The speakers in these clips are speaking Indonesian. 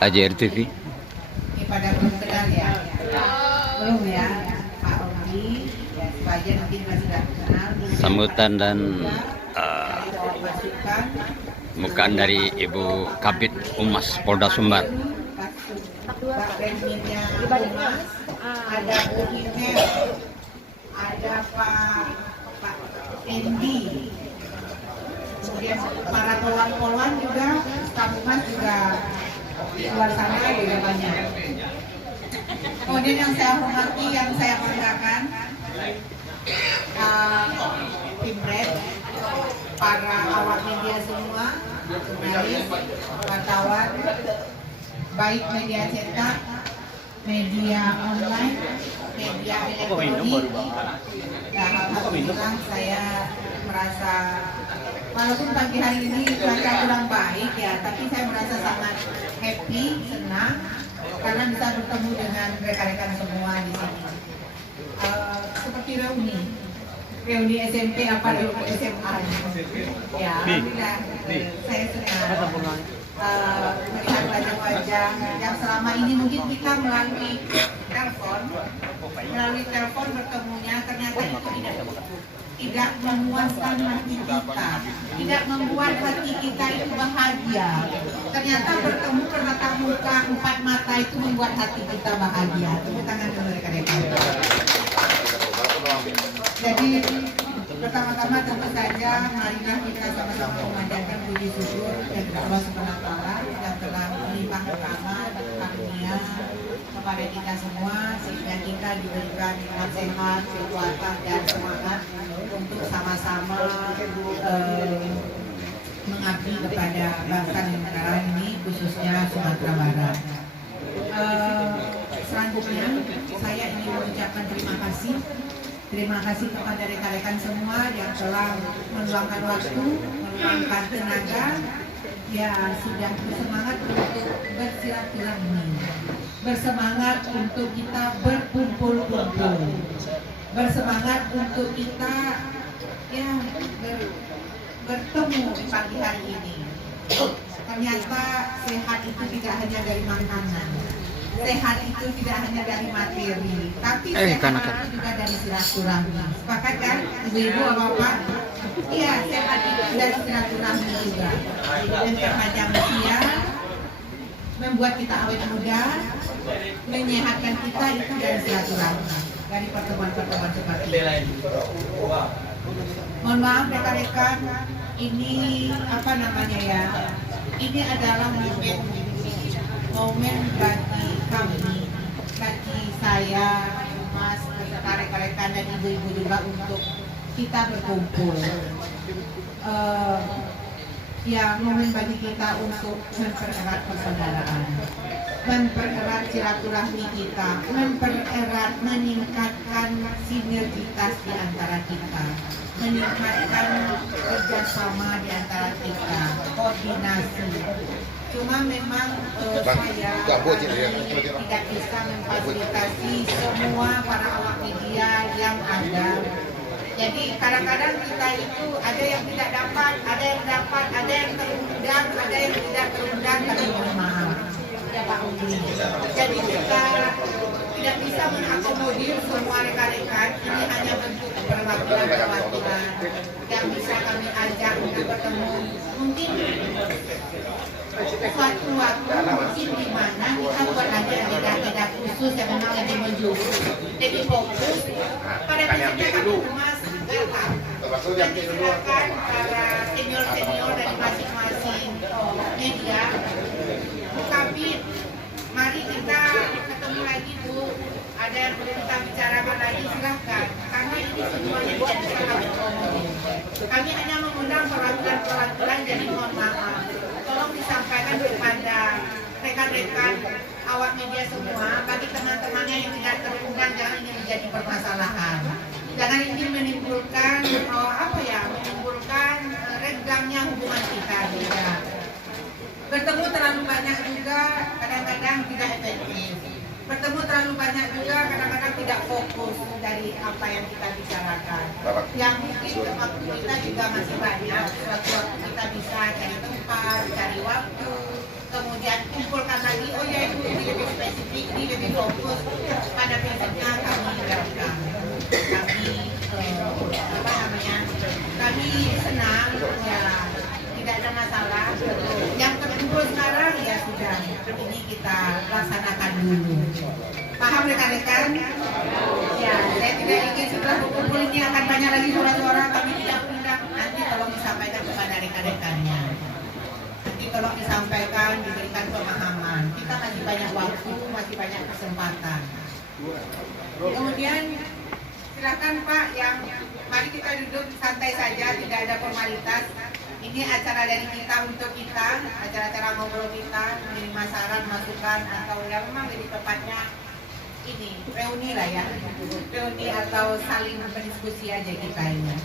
AJR TV. Pada belum kenal ya? Belum ya, Pak Romi. Ya, sebagian mungkin masih tidak kenal. Sambutan dan masukan. bukaan dari Ibu Kabid Humas Polda Sumbar. Pak Remnya Humas, ada Bu Himel, ada Pak Endi. Kemudian para poluan juga, staf Humas juga di luar sana juga banyak. Kemudian yang saya hormati, yang saya banggakan, Pimret, para awak media semua, jurnalis, wartawan, baik media cetak, media online, media elektronik. Dan alhamdulillah saya merasa, walaupun pagi hari ini cuaca kurang baik ya, tapi saya merasa sangat happy, senang karena bisa bertemu dengan rekan-rekan semua di sini. Seperti reuni SMP apa reuni SMA. Ya, alhamdulillah saya senang melihat wajah-wajah yang selama ini mungkin kita melalui telepon bertemunya, ternyata itu tidak memuaskan hati kita, tidak membuat hati kita itu bahagia. Ternyata bertemu bertatap muka, empat mata itu membuat hati kita bahagia. Tepuk tangan dulu rekan-rekan. Jadi pertama-tama tentu saja marilah kita sama-sama memanjatkan puji syukur kepada Allah Subhanahu wa taala yang telah melimpah rahmat karunia kepada kita semua sehingga kita diberikan nikmat sehat, kekuatan dan semangat untuk sama-sama mengabdi kepada bangsa dan negara ini, khususnya Sumatera Barat. Selanjutnya saya ingin mengucapkan terima kasih kepada rekan-rekan semua yang telah meluangkan waktu, meluangkan tenaga, ya sudah bersemangat untuk bersilaturahmi, bersemangat untuk kita berkumpul-kumpul, bersemangat untuk kita ya bertemu di pagi hari ini. Ternyata sehat itu tidak hanya dari makanan, sehat itu tidak hanya dari materi, tapi sehat itu juga dari silaturahmi. Sepakat kan, ibu-ibu, bapak? Iya, sehat itu dari silaturahmi juga. Dan terpanjang usia, membuat kita awet muda, menyehatkan kita itu dari silaturahmi, dari pertemuan-pertemuan seperti ini. Mohon maaf rekan-rekan, ini apa namanya ya? Ini adalah momen bagi kami, bagi saya, Mas, beserta rekan-rekan dan ibu-ibu juga untuk kita berkumpul. Ya, momen bagi kita untuk mempererat persaudaraan, mempererat silaturahmi kita, mempererat, meningkatkan sinergitas di antara kita, meningkatkan kerjasama di antara kita, koordinasi. Cuma memang saya tidak bisa memfasilitasi semua para awak media yang ada. Jadi kadang-kadang kita itu ada yang tidak dapat, ada yang dapat, ada yang terundang, ada yang tidak terundang, kami mohon maaf. Ya Pak Udi. Jadi kita tidak bisa mengakomodir semua rekan-rekan. Ini hanya bentuk perwakilan-perwakilan yang bisa kami ajak untuk bertemu. Mungkin suatu waktu mungkin di mana kita buat aja agenda khusus yang memang lebih menjurus, lebih fokus pada prinsipnya kami Mas welcome. Dan silakan para senior-senior dari masing-masing media, Bu Kabid, mari kita ketemu lagi Bu. Ada yang perlu kita bicarakan lagi, silahkan. Karena ini semuanya buat sangat umum. Kami hanya mengundang perwakilan-perwakilan, jadi mohon maaf. Tolong disampaikan kepada rekan-rekan awak media semua, bagi teman-temannya yang tidak terundang, jangan ini menjadi permasalahan. Jangan ingin menimbulkan menimbulkan renggangnya hubungan kita. Juga. Bertemu terlalu banyak juga kadang-kadang tidak efektif. Bertemu terlalu banyak juga kadang-kadang tidak fokus dari apa yang kita bicarakan. Yang mungkin waktu kita juga masih banyak. Suatu waktu kita bisa cari tempat, cari waktu, kemudian kumpulkan lagi, oh ya Ibu ini lebih spesifik, ini lebih fokus pada prinsipnya kami welcome. Kami senang, ya tidak ada masalah. Yang terkumpul sekarang ya sudah, ini kita laksanakan dulu. Paham rekan-rekan? Ya, saya tidak ingin setelah berkumpul ini akan banyak lagi suara-suara, kami tidak undang. Nanti tolong disampaikan kepada rekan-rekannya. Nanti tolong disampaikan, diberikan pemahaman. Kita masih banyak waktu, masih banyak kesempatan. Kemudian silakan Pak, mari kita duduk santai saja, tidak ada formalitas. Ini acara dari kita untuk kita, acara-acara ngobrol kita, menerima saran, masukan, atau yang memang lebih tepatnya ini reuni lah ya, reuni atau saling berdiskusi aja kita ini.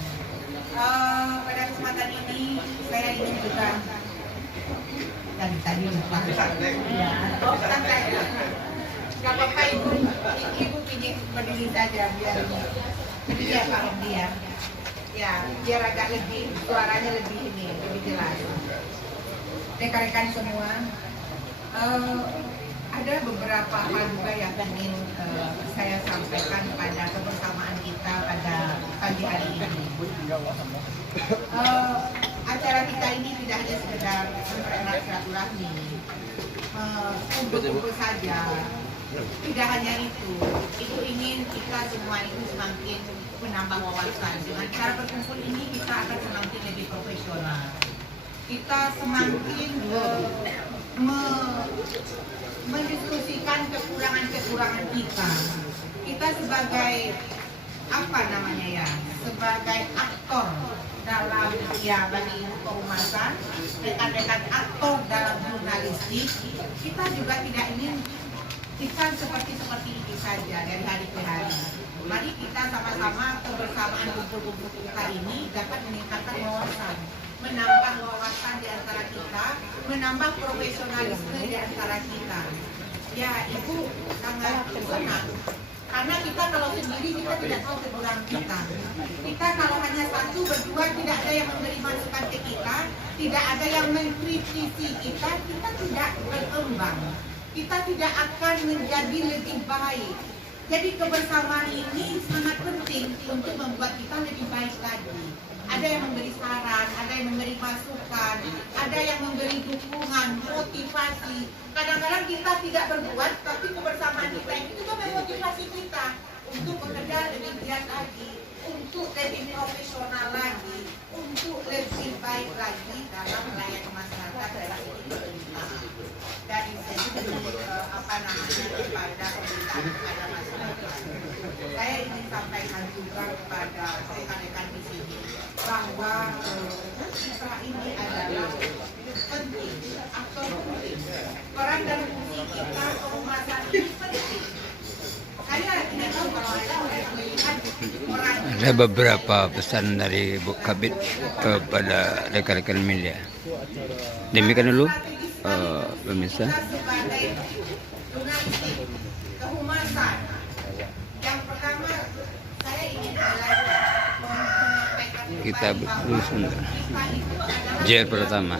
Pada kesempatan ini saya ingin juga dari tadi lupa. Ya, santai. Gak apa-apa ibu ingin berdiri saja biar Pak dia. Ya, biar agak lebih suaranya lebih jelas. Rekan-rekan semua, ada beberapa hal juga yang ingin saya sampaikan pada kebersamaan kita pada pagi hari ini. Acara kita ini tidak hanya sekedar mempererat silaturahmi, kumpul-kumpul saja. Tidak hanya itu ingin kita semua itu semakin menambah wawasan. Dengan cara berkumpul ini kita akan semakin lebih profesional. Kita semakin mendiskusikan kekurangan-kekurangan kita. Kita sebagai apa namanya ya? Sebagai aktor dalam ya bagi kehumasan, rekan-rekan aktor dalam jurnalistik, kita juga tidak ingin kita seperti ini saja dari hari ke hari. Mari kita sama-sama kebersamaan kumpul-kumpul kita ini dapat meningkatkan wawasan, menambah wawasan di antara kita, menambah profesionalisme di antara kita. Ya, Ibu sangat senang. Karena kita kalau sendiri kita tidak tahu kekurangan kita. Kita kalau hanya satu berdua tidak ada yang memberi masukan ke kita, tidak ada yang mengkritisi kita tidak berkembang. Kita tidak akan menjadi lebih baik. Jadi kebersamaan ini sangat penting untuk membuat kita lebih baik lagi. Ada yang memberi saran, ada yang memberi masukan, ada yang memberi dukungan, motivasi. Kadang-kadang kita tidak berbuat, tapi kebersamaan kita ini juga memotivasi kita untuk bekerja lebih giat lagi, untuk lebih profesional lagi, untuk lebih baik lagi dalam melayani masyarakat dalam pemerintahan. Dari segi kepada pemerintahan kepada masyarakat. Saya ingin sampaikan juga kepada rekan-rekan di sini bahwa citra ini adalah penting, aktor penting. Peran dan fungsi kita kehumasan ini penting. Saya tidak tahu kalau ada melihat orang. Ada beberapa pesan dari Bu Kabid kepada rekan-rekan media. Demikian dulu pemirsa. Sebagai jurnalistik kehumasan, yang pertama saya ingin menyampaikan Kita bahwa berusaha. kita itu adalah JR pertama.